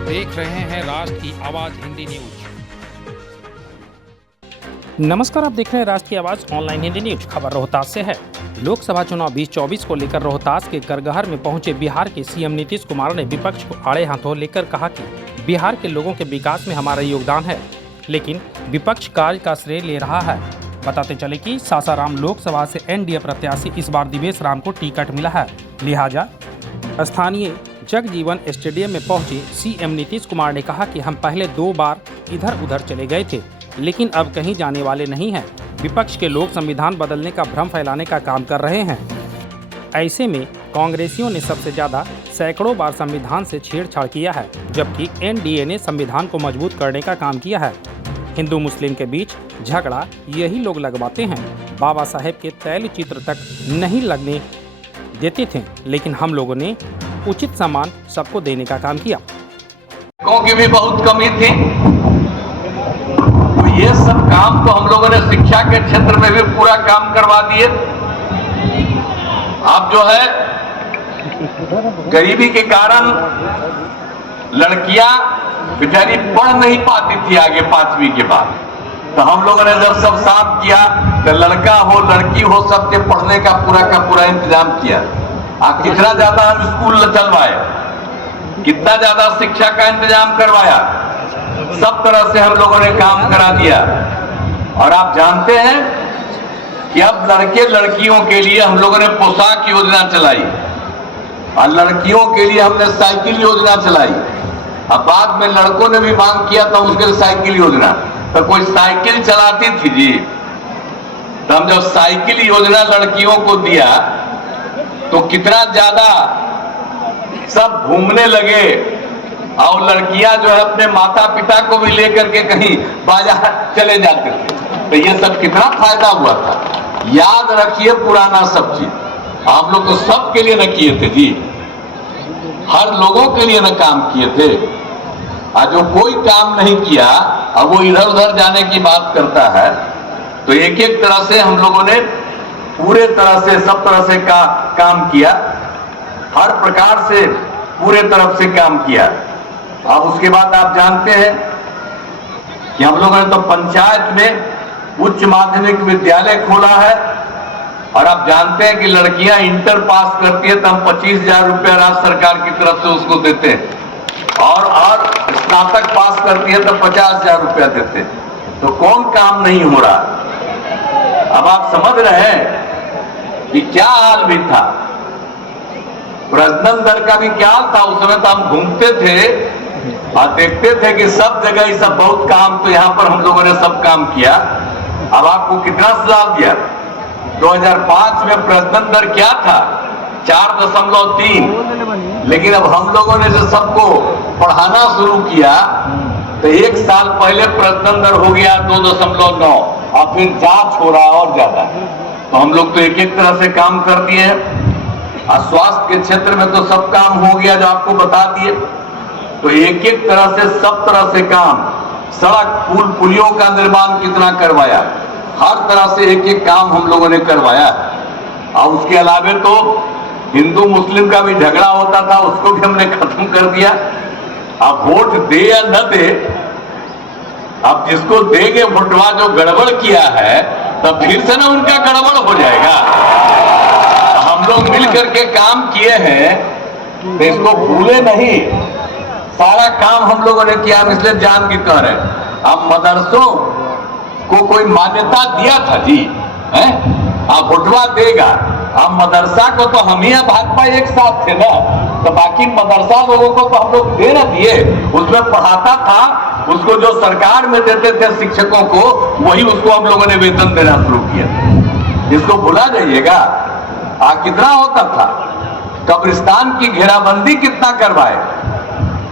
देख रहे हैं राष्ट्र की आवाज हिंदी न्यूज। नमस्कार, आप देख रहे हैं राष्ट्र की आवाज ऑनलाइन हिंदी न्यूज। खबर रोहतास से है। लोकसभा चुनाव 2024 को लेकर रोहतास के करगहर में पहुंचे बिहार के सीएम नीतीश कुमार ने विपक्ष को आड़े हाथों लेकर कहा कि बिहार के लोगों के विकास में हमारा योगदान है, लेकिन विपक्ष कार्य का श्रेय ले रहा है। बताते चले कि सासाराम लोकसभा से एनडीए प्रत्याशी इस बार दिवेश राम को टिकट मिला है, लिहाजा स्थानीय जगजीवन स्टेडियम में पहुंचे सीएम नीतीश कुमार ने कहा कि हम पहले 2 बार इधर उधर चले गए थे, लेकिन अब कहीं जाने वाले नहीं हैं। विपक्ष के लोग संविधान बदलने का भ्रम फैलाने का काम कर रहे हैं। ऐसे में कांग्रेसियों ने सबसे ज़्यादा सैकड़ों बार संविधान से छेड़छाड़ किया है, जबकि एनडीए ने संविधान को मजबूत करने का काम किया है। हिंदू मुस्लिम के बीच झगड़ा यही लोग लगवाते हैं। बाबा साहेब के तैल चित्र तक नहीं लगने देते थे, लेकिन हम लोगों ने उचित सम्मान सबको देने का काम किया। की भी बहुत कमी थी, तो ये सब काम तो हम लोगों ने शिक्षा के क्षेत्र में भी पूरा काम करवा दिए। अब जो है गरीबी के कारण लड़कियां बेचारी पढ़ नहीं पाती थी आगे 5वीं के बाद, तो हम लोगों ने जब सब साफ किया तो लड़का हो लड़की हो सबके पढ़ने का पूरा इंतजाम किया। कितना ज्यादा हम स्कूल चलवाए, कितना ज्यादा शिक्षा का इंतजाम करवाया, सब तरह से हम लोगों ने काम करा दिया। और आप जानते हैं कि अब लड़के लड़कियों के लिए हम लोगों ने पोशाक योजना चलाई और लड़कियों के लिए हमने साइकिल योजना चलाई। अब बाद में लड़कों ने भी मांग किया था उसके लिए साइकिल योजना, तो कोई साइकिल चलाती थी जी। तो हम जब साइकिल योजना लड़कियों को दिया तो कितना ज्यादा सब घूमने लगे और लड़कियां जो है अपने माता पिता को भी लेकर के कहीं बाजार चले जाते थे। तो ये सब कितना फायदा हुआ था। याद रखिए पुराना सब चीज आप लोग तो सबके लिए न किए थे जी, हर लोगों के लिए न काम किए थे। आज जो कोई काम नहीं किया अब वो इधर उधर जाने की बात करता है। तो एक एक तरह से हम लोगों ने पूरे तरह से सब तरह से काम किया, हर प्रकार से पूरे तरफ से काम किया। अब उसके बाद आप जानते हैं कि हम लोगों ने तो पंचायत में उच्च माध्यमिक विद्यालय खोला है। और आप जानते हैं कि लड़कियां इंटर पास करती है तो हम 25,000 रुपया राज्य सरकार की तरफ से उसको देते हैं, और स्नातक पास करती है तो 50,000 रुपया देते हैं। तो कौन काम नहीं हो रहा। अब आप समझ रहे हैं कि क्या हाल भी था, प्रजनन दर का भी क्या हाल था। उस समय तो हम घूमते थे और देखते थे कि सब जगह ये सब बहुत काम, तो यहां पर हम लोगों ने सब काम किया। अब आपको कितना लाभ दिया। 2005 में प्रजनन दर क्या था, 4.3, लेकिन अब हम लोगों ने जो सबको पढ़ाना शुरू किया तो 1 साल पहले प्रजनन दर हो गया 2.9 और फिर जांच हो रहा और ज्यादा। तो हम लोग तो एक एक तरह से काम कर दिए हैं। और स्वास्थ्य के क्षेत्र में तो सब काम हो गया जो आपको बता दिए। तो एक एक तरह से सब तरह से काम, सड़क पुल पुलियों का निर्माण कितना करवाया, हर तरह से एक एक काम हम लोगों ने करवाया। और उसके अलावे तो हिंदू मुस्लिम का भी झगड़ा होता था, उसको भी हमने खत्म कर दिया। अब वोट दे या न दे, अब जिसको देंगे वोटवा जो गड़बड़ किया है तब फिर से ना उनका गड़बड़ हो जाएगा। हम लोग मिलकर के काम किए हैं तो इसको भूले नहीं, सारा काम हम लोगों ने किया। इसलिए जान की कह रहे हैं अब मदरसों को कोई मान्यता दिया था जी, हैं? अब वोटवा देगा। अब मदरसा को तो हम ही भाजपा एक साथ थे ना, तो बाकी मदरसा लोगों को तो हम लोग दे न दिए। उसमें पढ़ाता था, उसको जो सरकार में देते थे शिक्षकों को, वही उसको हम लोगों ने वेतन देना शुरू किया। इसको भुला जाइएगा। कितना होता था, कब्रिस्तान की घेराबंदी कितना करवाए,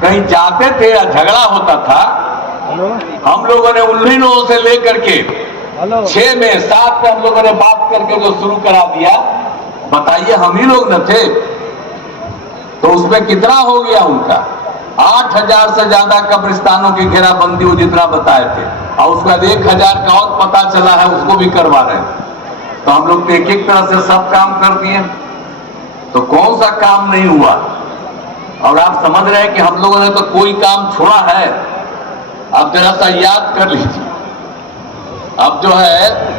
कहीं जाते थे या झगड़ा होता था, हम लोगों ने उन्हीं लोगों से लेकर के 6 में 7 में हम लोगों ने बात करके जो शुरू करा दिया। बताइए हम ही लोग न थे। तो उसमें कितना हो गया उनका, 8,000 से ज्यादा कब्रिस्तानों की घेराबंदी वो जितना बताए थे, और उसके बाद 1,000 का और पता चला है उसको भी करवा रहे हैं। तो हम लोग एक एक तरह से सब काम कर दिए। तो कौन सा काम नहीं हुआ। और आप समझ रहे हैं कि हम लोगों ने तो कोई काम छोड़ा है। आप जरा सा याद कर लीजिए, अब जो है